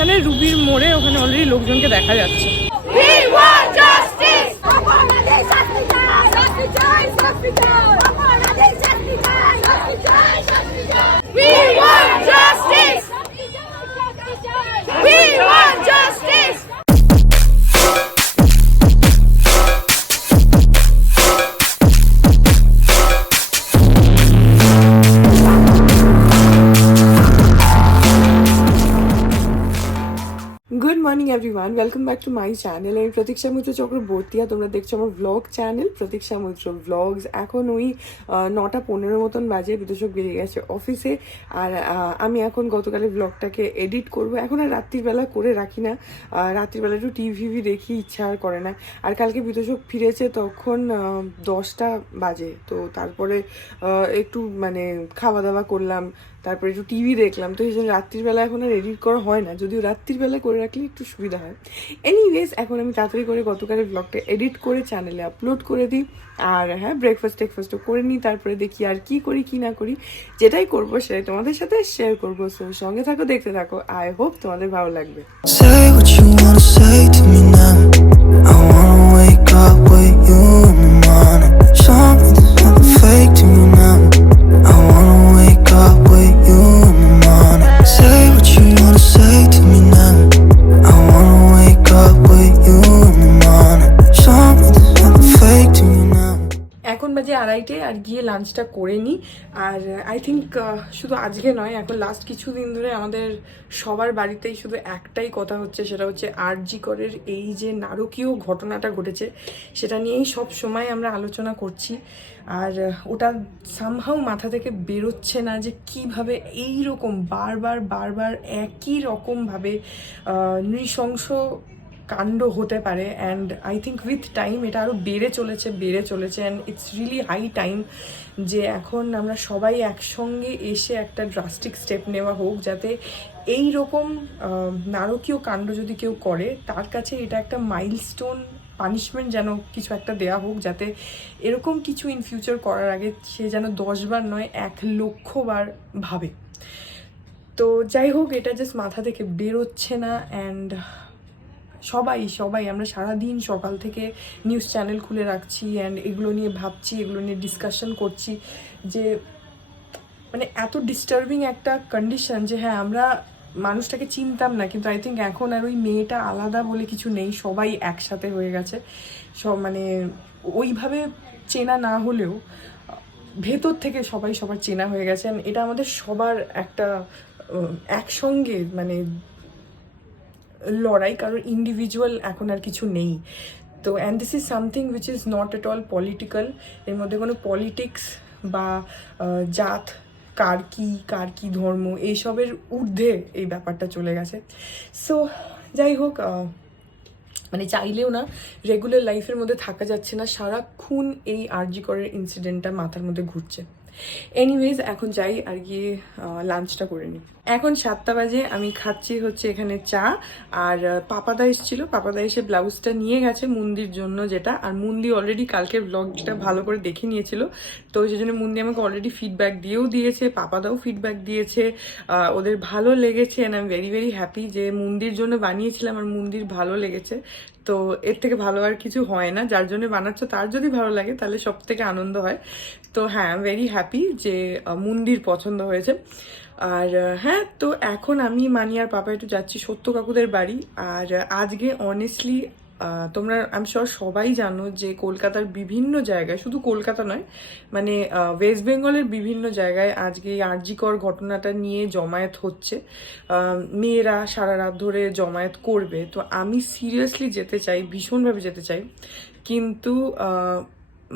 ওখানে রুবির মোড়ে ওখানে অলরেডি লোকজনকে দেখা যাচ্ছে। Everyone welcome back to my channel আমি প্রতীক্ষা মিত্র চক্রবর্তী আর তোমরা দেখছ আমার ব্লগ চ্যানেল প্রতীক্ষা মিত্র ব্লগস এখন ওই নটা পনেরো মতন বাজে, বিদূষক বেরিয়ে গেছে অফিসে আর আমি এখন গতকালের ব্লগটাকে এডিট করব। এখন আর রাত্রিবেলা করে রাখি না। রাত্রিবেলা একটু টিভি দেখি, ইচ্ছা আর করে না। আর কালকে বিদূষক ফিরেছে তখন দশটা বাজে। তো তারপরে একটু মানে খাওয়া দাওয়া করলাম। তারপরে একটু টিভি দেখলাম, তো এই জন্য রাত্রিবেলা এখন আর এডিট করা হয় না। যদিও রাত্রিবেলা করে রাখলে একটু সুবিধা হয়। এনিওয়েজ এখন আমি তাড়াতাড়ি করে গতকালের ব্লগটা এডিট করে চ্যানেলে আপলোড করে দিই। আর হ্যাঁ ব্রেকফাস্ট টেকফাস্টও করে নিই, তারপরে দেখি আর কি করি, কি না করি। যেটাই করব সেটাই তোমাদের সাথে শেয়ার করব। সঙ্গে থাকো, দেখতে থাকো। আই হোপ তোমাদের ভালো লাগবে। আড়াইটে আর গিয়ে লাঞ্চটা করে নিই আর আই থিঙ্ক শুধু আজকে নয়, এখন লাস্ট কিছুদিন ধরে আমাদের সবার বাড়িতেই শুধু একটাই কথা হচ্ছে, সেটা হচ্ছে আর জি করের এই যে নারকীয় ঘটনাটা ঘটেছে, সেটা নিয়েই সব সময় আমরা আলোচনা করছি। আর, ওটা সামহাও মাথা থেকে বেরোচ্ছে না যে কীভাবে এই রকম বারবার বারবার একই রকমভাবে নৃশংস কাণ্ড হতে পারে and I think with time এটা আরও বেড়ে চলেছে বেড়ে চলেছে and it's really high time যে এখন আমরা সবাই একসঙ্গে এসে একটা ড্রাস্টিক স্টেপ নেওয়া হোক, যাতে এই রকম নারকীয় কাণ্ড যদি কেউ করে, তার কাছে এটা একটা মাইলস্টোন পানিশমেন্ট যেন কিছু একটা দেয়া হোক, যাতে এরকম কিছু ইন ফিউচার করার আগে সে যেন দশবার নয়, এক লক্ষবার ভাবে। তো যাই হোক, এটা জাস্ট মাথা থেকে বেরোচ্ছে না অ্যান্ড সবাই সবাই, আমরা সারাদিন সকাল থেকে নিউজ চ্যানেল খুলে রাখছি অ্যান্ড এগুলো নিয়ে ভাবছি, এগুলো নিয়ে ডিসকাশন করছি যে মানে এত ডিস্টার্বিং একটা কন্ডিশন যে হ্যাঁ আমরা মানুষটাকে চিনতাম না, কিন্তু আই থিঙ্ক এখন আর ওই মেয়েটা আলাদা বলে কিছু নেই, সবাই একসাথে হয়ে গেছে। সব মানে ওইভাবে চেনা না হলেও, ভেতর থেকে সবাই সবার চেনা হয়ে গেছে এটা আমাদের সবার একটা একসঙ্গে মানে লড়াই কারোর ইন্ডিভিজুয়াল এখন আর কিছু নেই। তো and this is something which is not at all political এর মধ্যে কোনো পলিটিক্স বা জাত, কার কি কার কি ধর্ম এইসবের ঊর্ধ্বে এই ব্যাপারটা চলে গেছে। সো যাই হোক মানে চাইলেও না রেগুলার লাইফের মধ্যে থাকা যাচ্ছে না। সারাক্ষণ এই আরজি করের ইনসিডেন্টটা মাথার মধ্যে ঘুরছে। এনিওয়েজ এখন যাই আর গিয়ে লাঞ্চটা করে নিই। এখন সাতটা বাজে, আমি খাচ্ছি হচ্ছে এখানে চা, আর পাপাদা এসেছিল পাপাদা এসে ব্লাউজটা নিয়ে গেছে মুন্দির জন্য যেটা, আর মুন্দি অলরেডি কালকের ব্লগটা ভালো করে দেখে নিয়েছিল। তো সেই জন্য মুন্দি আমাকে অলরেডি ফিডব্যাক দিয়েও দিয়েছে, পাপাদাও ফিডব্যাক দিয়েছে ওদের ভালো লেগেছে and I am very very happy যে মুন্দির জন্য বানিয়েছিলাম, আর মুন্দির ভালো লেগেছে। তো এর থেকে ভালো আর কিছু হয় না। যার জন্য বানাচ্ছ, তার যদি ভালো লাগে, তাহলে সব থেকে আনন্দ হয়। তো হ্যাঁ ভেরি হ্যাপি যে মন্দির পছন্দ হয়েছে। আর হ্যাঁ তো এখন আমি মানি আর পাপা একটু যাচ্ছি, সত্য কাকুদের বাড়ি। আর, আজকে অনেস্টলি তোমরা আমি সব সবাই জানো যে কলকাতার বিভিন্ন জায়গায়, শুধু কলকাতা নয় মানে ওয়েস্ট বেঙ্গলের বিভিন্ন জায়গায় আজকে এই আরজিকর ঘটনাটা নিয়ে জমায়েত হচ্ছে। মেয়েরা সারা রাত ধরে জমায়েত করবে। তো আমি সিরিয়াসলি যেতে চাই, ভীষণভাবে যেতে চাই। কিন্তু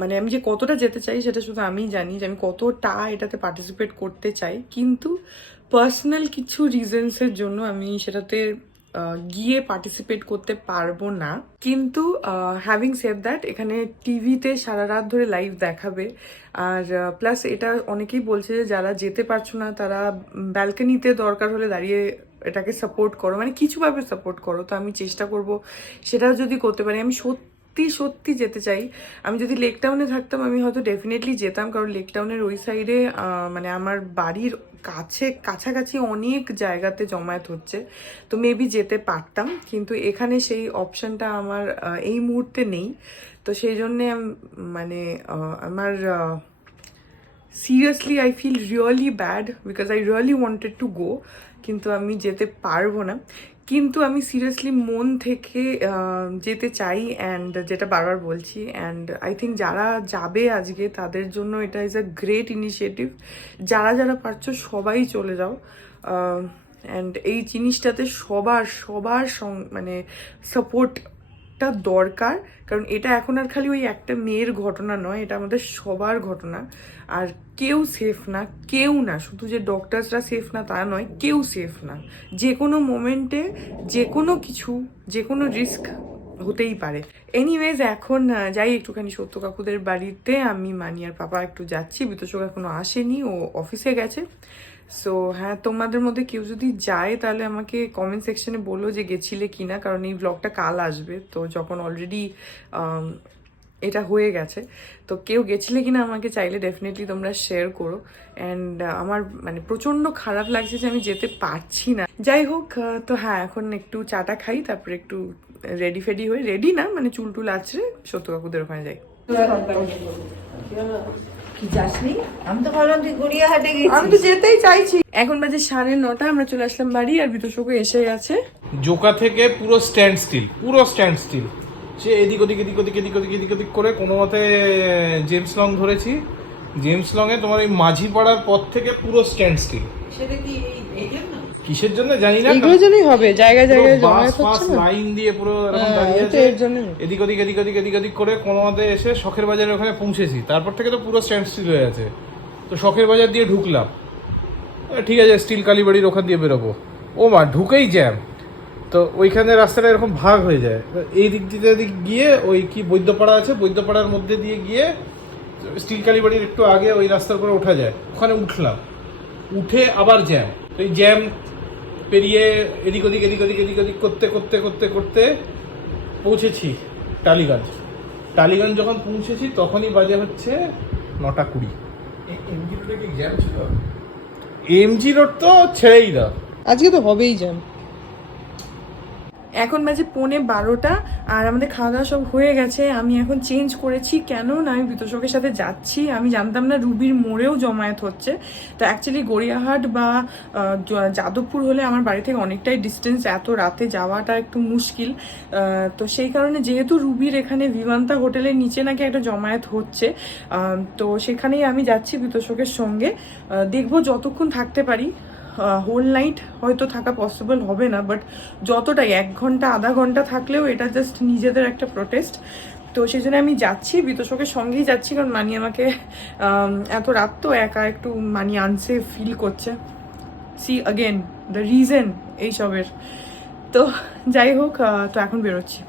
মানে আমি যে কতটা যেতে চাই সেটা শুধু আমিই জানি যে আমি কতটা এটাতে পার্টিসিপেট করতে চাই। কিন্তু পার্সোনাল কিছু রিজনসের জন্য আমি সেটাতে গিয়ে পার্টিসিপেট করতে পারব না। কিন্তু হ্যাভিং সেড দ্যাট এখানে টিভিতে সারা রাত ধরে লাইভ দেখাবে। আর প্লাস এটা অনেকেই বলছে যে যারা যেতে পারছ না, তারা ব্যালকানিতে দরকার হলে দাঁড়িয়ে এটাকে সাপোর্ট করো। মানে কিছুভাবে সাপোর্ট করো। তো আমি চেষ্টা করব সেটা যদি করতে পারি। আমি সত্যি সত্যি সত্যি যেতে চাই। আমি যদি লেক টাউনে থাকতাম, আমি হয়তো ডেফিনেটলি যেতাম। কারণ লেক টাউনের ওই সাইডে মানে আমার বাড়ির কাছে, কাছাকাছি অনেক জায়গাতে জমায়েত হচ্ছে। তো মেবি যেতে পারতাম। কিন্তু এখানে সেই অপশানটা আমার এই মুহূর্তে নেই। তো সেই জন্যে মানে আমার seriously I feel really bad because I really wanted to go কিন্তু আমি যেতে পারব না। কিন্তু আমি সিরিয়াসলি মন থেকে যেতে চাই অ্যান্ড যেটা বারবার বলছি অ্যান্ড আই থিঙ্ক যারা যাবে আজকে তাদের জন্য এটা ইজ আ গ্রেট ইনিশিয়েটিভ যারা যারা পারছ সবাই চলে যাও। অ্যান্ড এই জিনিসটাতে সবার সবার মানে সাপোর্ট টা দরকার, কারণ এটা এখন আর খালি ওই একটা মেয়ের ঘটনা নয়, এটা আমাদের সবার ঘটনা। আর কেউ সেফ না, কেউ না, শুধু যে ডক্টরসরা সেফ না তা নয়, কেউ সেফ না। যে কোনো মোমেন্টে যে কোনো কিছু, যে কোনো রিস্ক হতেই পারে। এনিওয়েজ এখন যাই একটুখানি সত্য কাকুদের বাড়িতে, আমি মানি আর পাপা একটু যাচ্ছি, বিতোষক এখনও আসেনি, ও অফিসে গেছে। সো হ্যাঁ তোমাদের মধ্যে কেউ যদি যায়, তাহলে আমাকে কমেন্ট সেকশনে বলো যে গেছিলে কিনা, কারণ এই ব্লগটা কাল আসবে। তো যখন অলরেডি এটা হয়ে গেছে, তো কেউ গেছিলে কিনা আমাকে চাইলে ডেফিনেটলি তোমরা শেয়ার করো। অ্যান্ড আমার মানে প্রচণ্ড খারাপ লাগছে যে আমি যেতে পারছি না। যাই হোক তো হ্যাঁ এখন একটু চাটা খাই, তারপরে একটু রেডি ফেডি হয়ে রেডি না মানে চুল টুল আছড়ে সত্য কাকুদের ওখানে যাই। কি যাসনি? আমি তো ভাবলাম তুই গড়িয়াহাটে আমি তো যেতেই চাইছি। এখন বাজে সাড়ে নটা আমরা চলে আসলাম বাড়ি আর বিতোষকও এসে গেছে জোকা থেকে পুরো স্ট্যান্ড স্টিল পুরো স্ট্যান্ড স্টিল সে এদিক ওদিক এদিক ওদিক এদিক ওদিক এদিক ওদিক করে কোনো মতে জেমস লং ধরেছি। জেমস লং এ তোমার এই মাঝি পাড়ার পর থেকে পুরো স্ট্যান্ড স্টিল সেটা কি এই জন্য কিসের জন্য জানি না এইগুলোর জন্যই হবে জায়গায় জায়গায় জমায়েত হচ্ছে না। লাইন দিয়ে পুরো এরকম হ্যাঁ, দাঁড়িয়ে আছে। এর জন্যই। এদিক ওদিক এদিক ওদিক এদিক ওদিক করে কোনো মতে এসে শখের বাজারের ওখানে পৌঁছেছি। তারপর থেকে তো পুরো স্ট্যান্ড স্টিল হয়ে আছে। তো শখের বাজার দিয়ে ঢুকলাম। ঠিক আছে স্টিল কালীবাড়ির ওখান দিয়ে বেরোবো। ও মা ঢুকেই জ্যাম তো ওইখানে রাস্তাটা এরকম ভাগ হয়ে যায়। তো এই দিক দিয়ে দিক গিয়ে ওই কি বৈদ্যপাড়া আছে বৈদ্যপাড়ার মধ্যে দিয়ে গিয়ে স্টিল কালীবাড়ির একটু আগে ওই রাস্তার উপরে ওঠা যায়। ওখানে উঠলাম। উঠে আবার জ্যাম তো এই জ্যাম পেরিয়ে এদিক ওদিক এদিক ওদিক এদিক ওদিক করতে করতে করতে করতে পৌঁছেছি টালিগঞ্জ। টালিগঞ্জ যখন পৌঁছেছি তখনই বাজে হচ্ছে নটা কুড়ি। এমজি রোডে কি জ্যাম ছিল? এমজি রোড তো ছেড়েই দাও। আজকে তো হবেই জ্যাম এখন বাজে পৌনে বারোটা, আর আমাদের খাওয়া দাওয়া সব হয়ে গেছে। আমি এখন চেঞ্জ করেছি। কেন না আমি বিতোষকের সাথে যাচ্ছি। আমি জানতাম না রুবির মোড়েও জমায়েত হচ্ছে। তো অ্যাকচুয়ালি গড়িয়াহাট বা যাদবপুর হলে আমার বাড়ি থেকে অনেকটাই ডিস্টেন্স এত রাতে যাওয়াটা একটু মুশকিল। তো সেই কারণে যেহেতু রুবির এখানে ভিভান্তা হোটেলের নিচে নাকি একটা জমায়েত হচ্ছে তো সেখানেই আমি যাচ্ছি বিতোষকের সঙ্গে। দেখব যতক্ষণ থাকতে পারি। হোল নাইট হয়তো থাকা পসিবল হবে না বাট যতটাই, এক ঘণ্টা, আধা ঘণ্টা থাকলেও এটা জাস্ট নিজেদের একটা প্রোটেস্ট তো সেই জন্য আমি যাচ্ছি, বিতোষকের সঙ্গেই যাচ্ছি, কারণ মানি আমাকে এত রাত তো একা একটু মানি আনসেফ ফিল করছে। সি অগেন দ্য রিজন এইসবের। তো যাই হোক তো এখন বেরোচ্ছি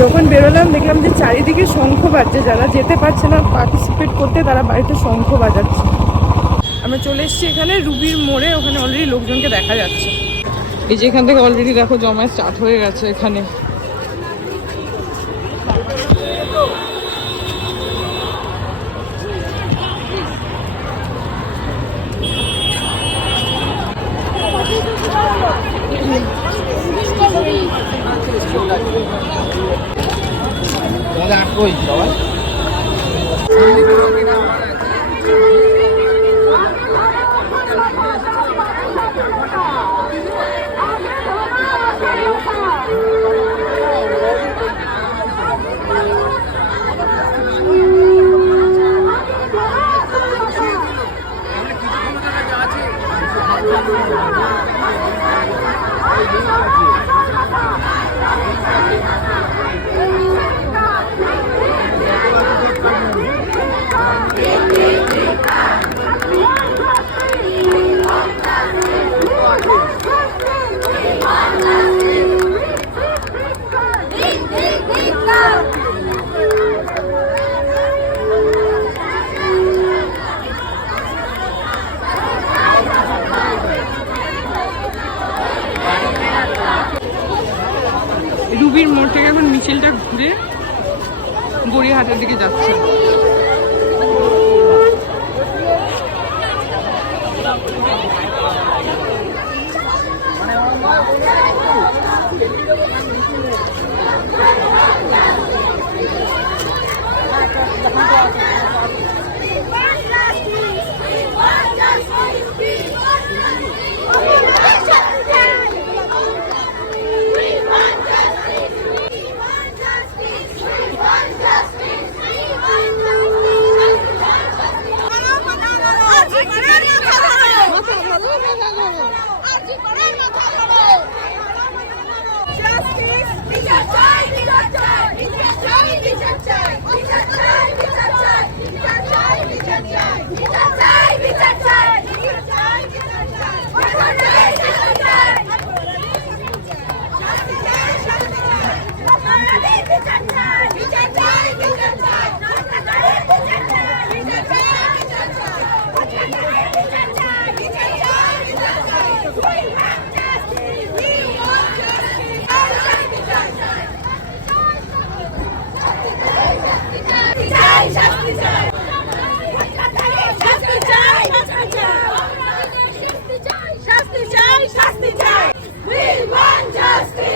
যখন বেরোলাম দেখলাম যে চারিদিকে শঙ্খ বাজছে যারা যেতে পারছে না পার্টিসিপেট করতে তারা বাড়িতে শঙ্খ বাজাচ্ছে। আমরা চলে এসেছি এখানে রুবির মোড়ে, ওখানে অলরেডি লোকজনকে দেখা যাচ্ছে। এই যে এখান থেকে অলরেডি দেখো জমায় স্টার্ট হয়ে গেছে এখানে।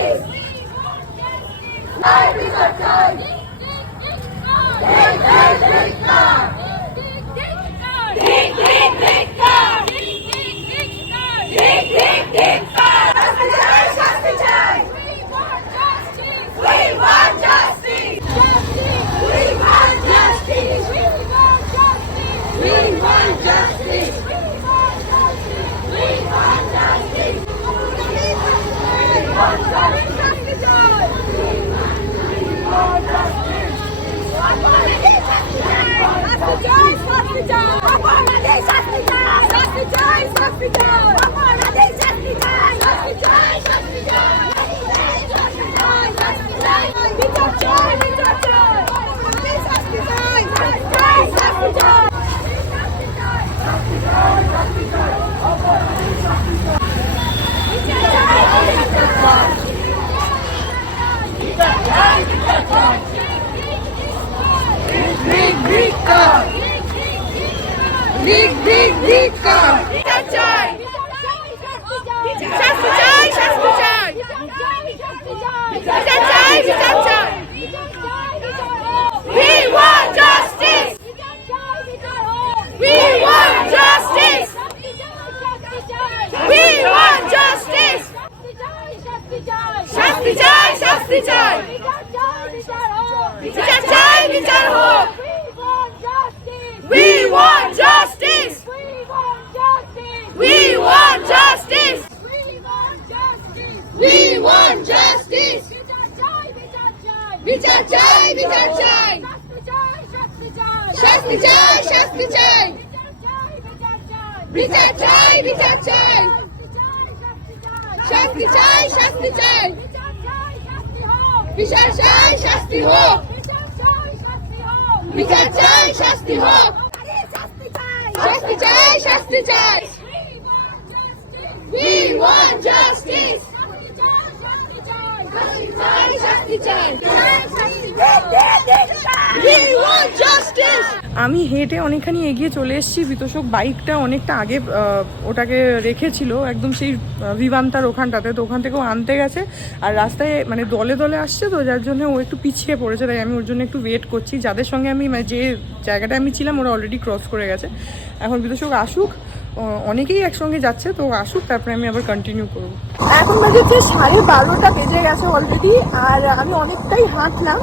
Dick, Dick, Dick, Big, big, big car! We want justice! We want justice! We want justice! Shasti Jai! Shasti Jai! শাস্তি চাই শাস্তি চাই বিচার চাই বিচার চাই শাস্তি চাই শাস্তি চাই বিচার চাই শাস্তি হোক বিচার চাই শাস্তি হোক শাস্তি চাই শাস্তি চাই We want justice! চাই শাস্তি চাই We want justice! আমি হেঁটে অনেকখানি এগিয়ে চলে এসেছি। বিতোষক বাইকটা অনেকটা আগে ওটাকে রেখেছিল। একদম সেই বিমানটার ওখানটাতে। তো ওখান থেকেও আনতে গেছে। আর রাস্তায় মানে দলে দলে আসছে তো যার জন্য ও একটু পিছিয়ে পড়েছে। তাই আমি ওর জন্য একটু ওয়েট করছি। যাদের সঙ্গে আমি মানে যে জায়গাটায় আমি ছিলাম ওরা অলরেডি ক্রস করে গেছে। এখন বিতোষক আসুক অনেকেই একসঙ্গে যাচ্ছে তো আসুক তারপরে আমি আবার কন্টিনিউ করব। এখন বাজে যে সাড়ে বারোটা বেজে গেছে অলরেডি আর আমি অনেকটাই হাঁটলাম।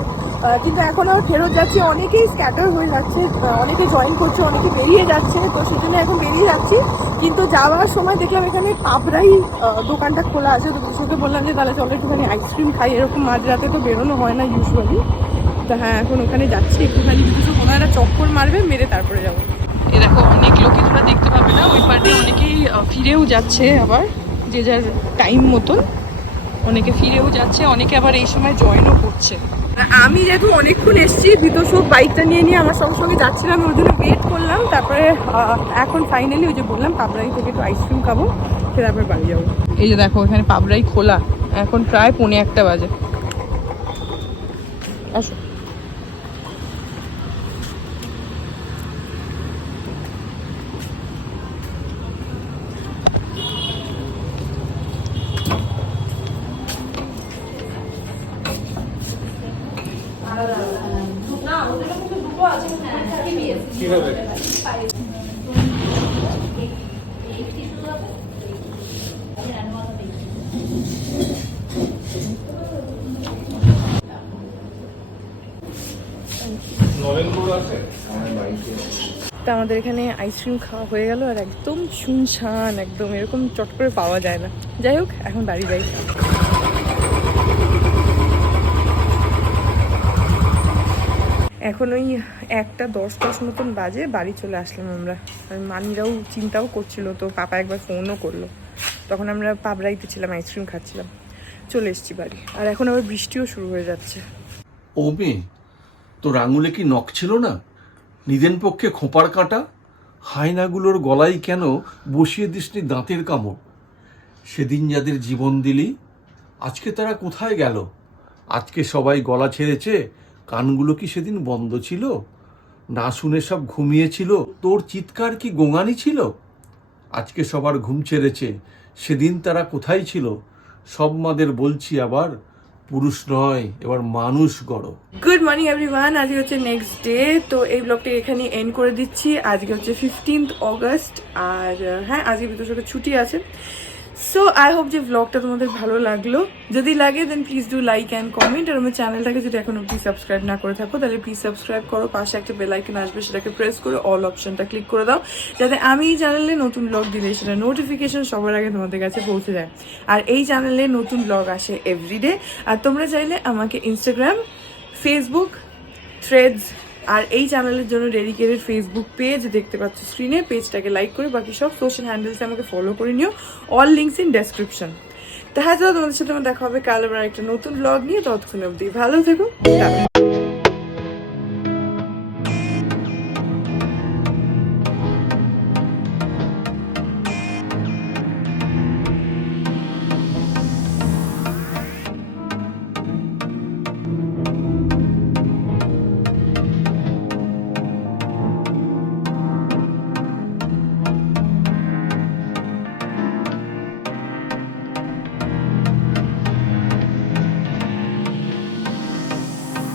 কিন্তু এখন আবার ফেরত যাচ্ছি। অনেকেই স্ক্যাটার হয়ে যাচ্ছে অনেকে জয়েন করছে অনেকে বেরিয়ে যাচ্ছে তো সেই জন্য এখন বেরিয়ে যাচ্ছি। কিন্তু যাওয়ার সময় দেখলাম এখানে আহ, দোকানটা খোলা আছে। তো বিশুকে বললাম যে তাহলে চলো একটুখানি আইসক্রিম খাই। এরকম মাঝরাতে তো বেরোনো হয় না ইউজুয়ালি তো হ্যাঁ এখন ওখানে যাচ্ছি। একটুখানি কিছু কোনো একটা চক্কর মারবে মেরে তারপরে যাব। এ দেখো অনেক লোকই তোমরা দেখতে পাবে না ওই পার্টি অনেকেই ফিরেও যাচ্ছে আবার যে যার টাইম মতন। অনেকে ফিরেও যাচ্ছে অনেকে আবার এই সময় জয়েনও করছে। আমি যেহেতু অনেকক্ষণ এসেছি ভিতর সব বাইকটা নিয়ে নিয়ে আমার সঙ্গে সঙ্গে যাচ্ছিলাম ওর জন্য ওয়েট করলাম। তারপরে এখন ফাইনালি ওই যে বললাম পাবরাই থেকে একটু আইসক্রিম খাব সে তারপরে বাড়ি যাব। এই যে দেখো ওখানে পাবরাই খোলা। এখন প্রায় পৌনে একটা বাজে। আসো। কি হবে নরেন্দ্র আছে? তা আমাদের এখানে আইসক্রিম খাওয়া হয়ে গেল আর একদম শুনশান, একদম এরকম চট করে পাওয়া যায় না। যাই হোক, এখন বাড়ি যাই। এখন ওই একটা দশ দশ মতন বাজে বাড়ি চলে আসলাম আমরা। মানিরাও চিন্তাও করছিল তো, পাপা একবার ফোনও করল। তখন আমরা পাবরাইতে ছিলাম আইসক্রিম খাচ্ছিলাম। চলে এসেছি বাড়ি। আর এখন আবার বৃষ্টিও শুরু হয়ে যাচ্ছে। ও মেয়ে তোর আঙুলে কি নখ ছিল না? নিদেন পক্ষে খোঁপার কাঁটা? হায়নাগুলোর গলায় কেন বসিয়ে দিসনি দাঁতের কামড়? সেদিন যাদের জীবন দিলি, আজকে তারা কোথায় গেল? আজকে সবাই গলা ছেড়েছে কানগুলো কি সেদিন বন্ধ ছিল? না শুনে সব ঘুমিয়েছিল। তোর চিৎকার কি গোঙানি ছিল? আজকে সবার ঘুম ছেড়েছে। সেদিন তারা কোথায় ছিল? সব মাদের বলছি আবার, পুরুষ নয়, এবার মানুষ গড়। গুড মর্নিং এভরিওয়ান আজকে হচ্ছে নেক্সট ডে তো এই ব্লগটা এখানে এন্ড করে দিচ্ছি। আজকে হচ্ছে ফিফটিন্থ অগস্ট আর হ্যাঁ আজকে সঙ্গে ছুটি আছে। সো আই হোপ যে ব্লগটা তোমাদের ভালো লাগল। যদি লাগে then please do like and comment আর আমার চ্যানেলটাকে যদি এখন অব্দি সাবস্ক্রাইব না করে থাকো, তাহলে প্লিজ সাবস্ক্রাইব করো। পাশে একটা বেল আইকন আসবে, সেটাকে প্রেস করে অল অপশনটা ক্লিক করে দাও। যাতে আমি এই চ্যানেলে নতুন ব্লগ দিলে সেটা নোটিফিকেশন সবার আগে তোমাদের কাছে পৌঁছে যায়। আর এই চ্যানেলে নতুন ব্লগ আসে এভরিডে আর তোমরা চাইলে আমাকে ইনস্টাগ্রাম ফেসবুক থ্রেডস আর এই চ্যানেলের জন্য ডেডিকেটেড ফেসবুক পেজ দেখতে পাচ্ছ স্ক্রিনে পেজটাকে লাইক করে বাকি সব সোশ্যাল হ্যান্ডেলসে আমাকে ফলো করে নিও। অল লিঙ্কস ইন ডেসক্রিপশন তা চলো তোমাদের সাথে আমার দেখা হবে। কাল আবার একটা নতুন ব্লগ নিয়ে। ততক্ষণ অবধি ভালো থেকো।